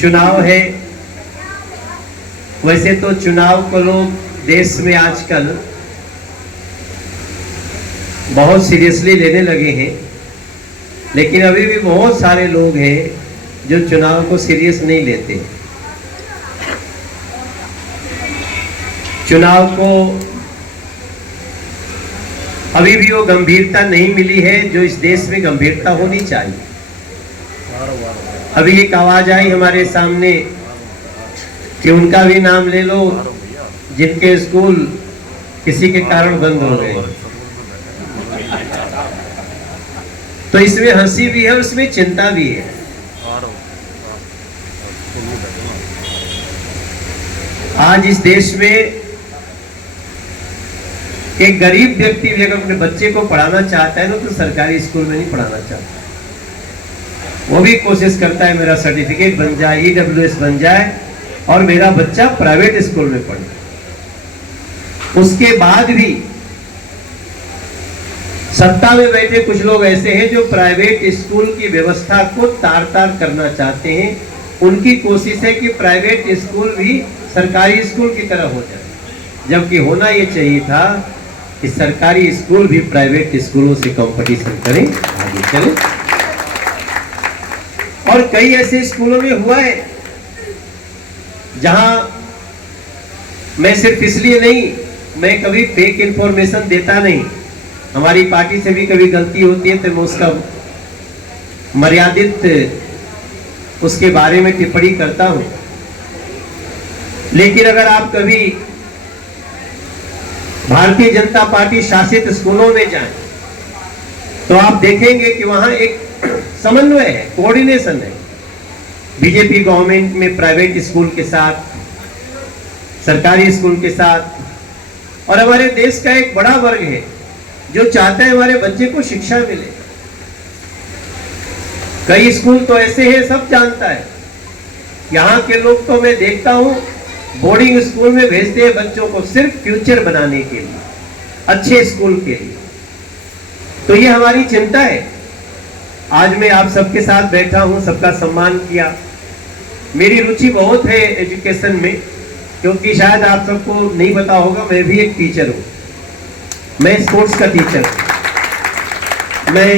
चुनाव है। वैसे तो चुनाव को लोग देश में आजकल बहुत सीरियसली लेने लगे हैं, लेकिन अभी भी बहुत सारे लोग हैं जो चुनाव को सीरियस नहीं लेते। चुनाव को अभी भी वो गंभीरता नहीं मिली है जो इस देश में गंभीरता होनी चाहिए। अभी एक आवाज आई हमारे सामने कि उनका भी नाम ले लो जिनके स्कूल किसी के कारण बंद हो गए। तो इसमें हंसी भी है, उसमें चिंता भी है। आज इस देश में एक गरीब व्यक्ति भी अगर अपने बच्चे को पढ़ाना चाहता है ना, तो सरकारी स्कूल में नहीं पढ़ाना चाहता। वो भी कोशिश करता है मेरा सर्टिफिकेट बन जाए, EWS बन जाए और मेरा बच्चा प्राइवेट स्कूल में पढ़े। उसके बाद भी सत्ता में बैठे कुछ लोग ऐसे हैं जो प्राइवेट स्कूल की व्यवस्था को तार-तार करना चाहते हैं। उनकी कोशिश है कि प्राइवेट स्कूल भी सरकारी स्कूल की तरह हो जाए, जबकि होना ये चाहिए था कि सरकारी स्कूल भी प्राइवेट स्कूलों से कंपटीशन करें, आगे चलें। और कई ऐसे स्कूलों में हुआ है जहां मैं सिर्फ इसलिए नहीं, मैं कभी फेक इंफॉर्मेशन देता नहीं। हमारी पार्टी से भी कभी गलती होती है तो मैं उसका मर्यादित उसके बारे में टिप्पणी करता हूं। लेकिन अगर आप कभी भारतीय जनता पार्टी शासित स्कूलों में जाएं तो आप देखेंगे कि वहां एक समन्वय है, कोऑर्डिनेशन है बीजेपी गवर्नमेंट में प्राइवेट स्कूल के साथ, सरकारी स्कूल के साथ। और हमारे देश का एक बड़ा वर्ग है जो चाहता है हमारे बच्चे को शिक्षा मिले। कई स्कूल तो ऐसे हैं, सब जानता है। यहाँ के लोग तो मैं देखता हूँ बोर्डिंग स्कूल में भेजते हैं बच्चों को सिर्फ फ्यूचर बनाने के लिए, अच्छे स्कूल के लिए। तो ये हमारी चिंता है। आज मैं आप सबके साथ बैठा हूँ, सबका सम्मान किया। मेरी रुचि बहुत है एजुकेशन में, क्योंकि शायद आप सबको नहीं पता होगा, मैं भी एक टीचर हूँ। मैं स्पोर्ट्स का टीचर हूँ। मैं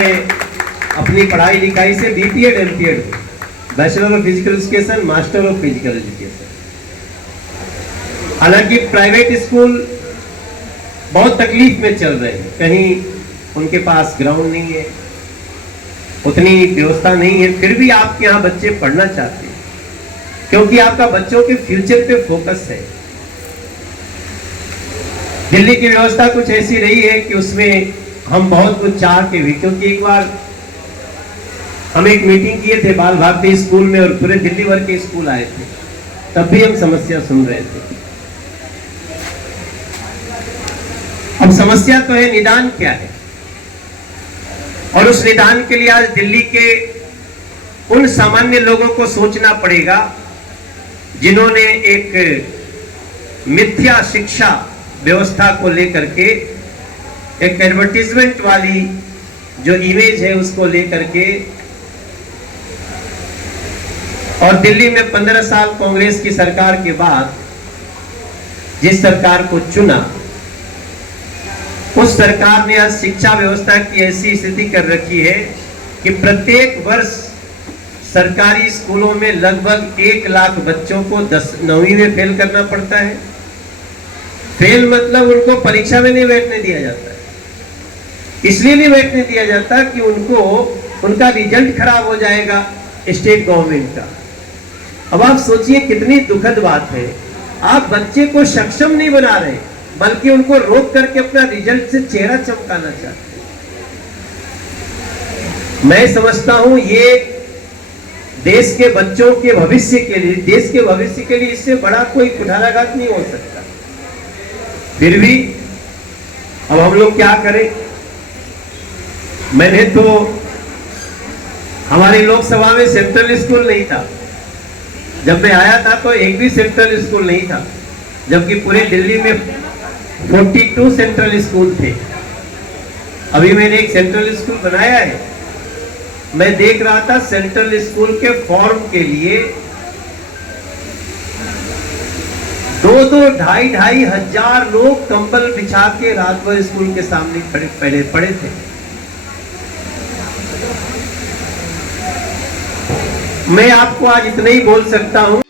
अपनी पढ़ाई लिखाई से BPEd MPEd हूँ, bachelor of physical education, master of physical education. हालांकि प्राइवेट स्कूल बहुत तकलीफ में चल रहे हैं। कहीं उनके पास ग्राउंड नहीं है, उतनी व्यवस्था नहीं है, फिर भी आपके यहाँ बच्चे पढ़ना चाहते हैं क्योंकि आपका बच्चों के फ्यूचर पे फोकस है। दिल्ली की व्यवस्था कुछ ऐसी रही है कि उसमें हम बहुत कुछ चाह के भी, क्योंकि एक बार हम एक मीटिंग किए थे बाल भारती स्कूल में और पूरे दिल्ली भर के स्कूल आए थे, तब भी हम समस्या सुन रहे थे। अब समस्या तो है, निदान क्या है? और उस निदान के लिए आज दिल्ली के उन सामान्य लोगों को सोचना पड़ेगा जिन्होंने एक मिथ्या शिक्षा व्यवस्था को लेकर के, एक एडवर्टीजमेंट वाली जो इमेज है उसको लेकर के, और दिल्ली में 15 साल कांग्रेस की सरकार के बाद जिस सरकार को चुना, उस सरकार ने आज शिक्षा व्यवस्था की ऐसी स्थिति कर रखी है कि प्रत्येक वर्ष सरकारी स्कूलों में लगभग 1 लाख बच्चों को 9वीं में फेल करना पड़ता है। फेल मतलब उनको परीक्षा में नहीं बैठने दिया जाता है। इसलिए नहीं बैठने दिया जाता कि उनको उनका रिजल्ट खराब हो जाएगा स्टेट गवर्नमेंट का। अब आप सोचिए कितनी दुखद बात है। आप बच्चे को सक्षम नहीं बना रहे, बल्कि उनको रोक करके अपना रिजल्ट से चेहरा चमकाना चाहते हैं। मैं समझता हूं ये देश के बच्चों के भविष्य के लिए, देश के भविष्य के लिए इससे बड़ा कोई कुठाराघात नहीं हो सकता। फिर भी अब हम लोग क्या करें? मैंने तो, हमारी लोकसभा में सेंट्रल स्कूल नहीं था। जब मैं आया था तो एक भी सेंट्रल स्कूल नहीं था, जबकि पूरे दिल्ली में 42 सेंट्रल स्कूल थे। अभी मैंने एक सेंट्रल स्कूल बनाया है। मैं देख रहा था सेंट्रल स्कूल के फॉर्म के लिए दो ढाई हजार लोग कंबल बिछा के रात भर स्कूल के सामने पहले पड़े थे। मैं आपको आज इतना ही बोल सकता हूं।